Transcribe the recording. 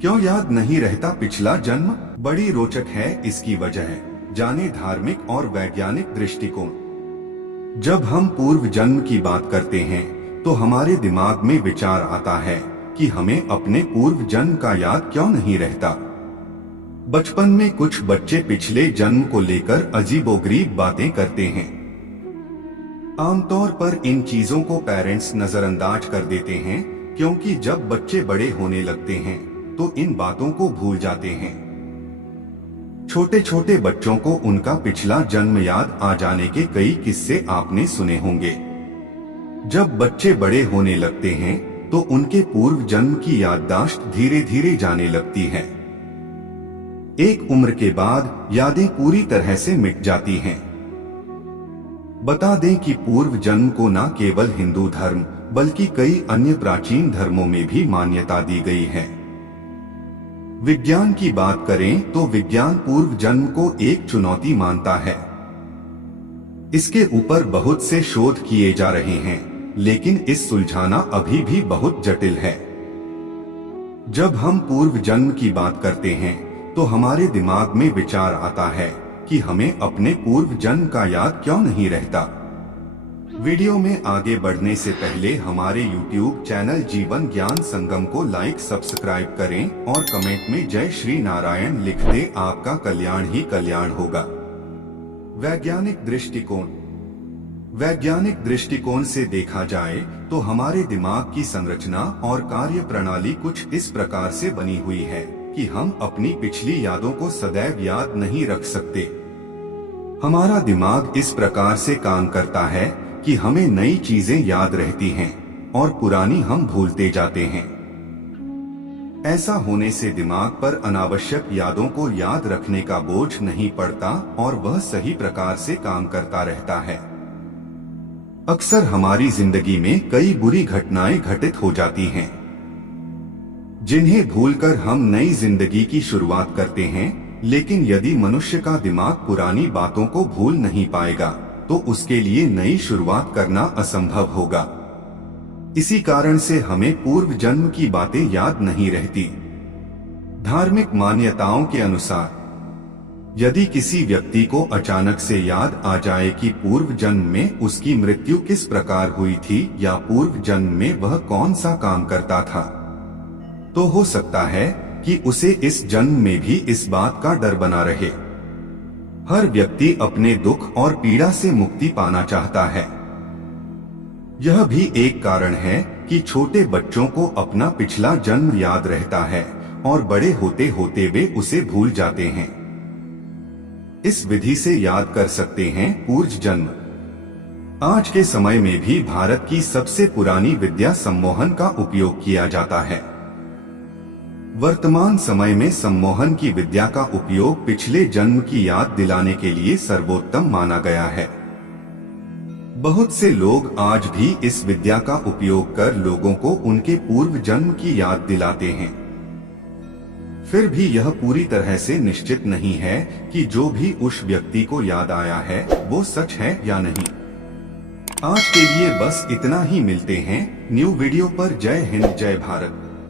क्यों याद नहीं रहता पिछला जन्म? बड़ी रोचक है इसकी वजह। जाने धार्मिक और वैज्ञानिक दृष्टिकोण। जब हम पूर्व जन्म की बात करते हैं तो हमारे दिमाग में विचार आता है कि हमें अपने पूर्व जन्म का याद क्यों नहीं रहता। बचपन में कुछ बच्चे पिछले जन्म को लेकर अजीबोगरीब बातें करते हैं। आमतौर पर इन चीजों को पेरेंट्स नजरअंदाज कर देते हैं, क्योंकि जब बच्चे बड़े होने लगते हैं तो इन बातों को भूल जाते हैं। छोटे छोटे बच्चों को उनका पिछला जन्म याद आ जाने के कई किस्से आपने सुने होंगे। जब बच्चे बड़े होने लगते हैं तो उनके पूर्व जन्म की याददाश्त धीरे धीरे जाने लगती है। एक उम्र के बाद यादें पूरी तरह से मिट जाती हैं। बता दें कि पूर्व जन्म को न केवल हिंदू धर्म बल्कि कई अन्य प्राचीन धर्मों में भी मान्यता दी गई है। विज्ञान की बात करें तो विज्ञान पूर्व जन्म को एक चुनौती मानता है। इसके ऊपर बहुत से शोध किए जा रहे हैं, लेकिन इस सुलझाना अभी भी बहुत जटिल है। जब हम पूर्व जन्म की बात करते हैं तो हमारे दिमाग में विचार आता है कि हमें अपने पूर्व जन्म का याद क्यों नहीं रहता। वीडियो में आगे बढ़ने से पहले हमारे YouTube चैनल जीवन ज्ञान संगम को लाइक सब्सक्राइब करें और कमेंट में जय श्री नारायण लिख दें। आपका कल्याण ही कल्याण होगा। वैज्ञानिक दृष्टिकोण। वैज्ञानिक दृष्टिकोण से देखा जाए तो हमारे दिमाग की संरचना और कार्य प्रणाली कुछ इस प्रकार से बनी हुई है कि हम अपनी पिछली यादों को सदैव याद नहीं रख सकते। हमारा दिमाग इस प्रकार से काम करता है कि हमें नई चीजें याद रहती हैं और पुरानी हम भूलते जाते हैं। ऐसा होने से दिमाग पर अनावश्यक यादों को याद रखने का बोझ नहीं पड़ता और वह सही प्रकार से काम करता रहता है। अक्सर हमारी जिंदगी में कई बुरी घटनाएं घटित हो जाती हैं, जिन्हें भूलकर हम नई जिंदगी की शुरुआत करते हैं। लेकिन यदि मनुष्य का दिमाग पुरानी बातों को भूल नहीं पाएगा तो उसके लिए नई शुरुआत करना असंभव होगा। इसी कारण से हमें पूर्व जन्म की बातें याद नहीं रहती। धार्मिक मान्यताओं के अनुसार यदि किसी व्यक्ति को अचानक से याद आ जाए कि पूर्व जन्म में उसकी मृत्यु किस प्रकार हुई थी या पूर्व जन्म में वह कौन सा काम करता था, तो हो सकता है कि उसे इस जन्म में भी इस बात का डर बना रहे। हर व्यक्ति अपने दुख और पीड़ा से मुक्ति पाना चाहता है। यह भी एक कारण है कि छोटे बच्चों को अपना पिछला जन्म याद रहता है और बड़े होते होते वे उसे भूल जाते हैं। इस विधि से याद कर सकते हैं पूर्व जन्म। आज के समय में भी भारत की सबसे पुरानी विद्या सम्मोहन का उपयोग किया जाता है। वर्तमान समय में सम्मोहन की विद्या का उपयोग पिछले जन्म की याद दिलाने के लिए सर्वोत्तम माना गया है। बहुत से लोग आज भी इस विद्या का उपयोग कर लोगों को उनके पूर्व जन्म की याद दिलाते हैं। फिर भी यह पूरी तरह से निश्चित नहीं है कि जो भी उस व्यक्ति को याद आया है वो सच है या नहीं। आज के लिए बस इतना ही। मिलते हैं न्यू वीडियो पर। जय हिंद, जय भारत।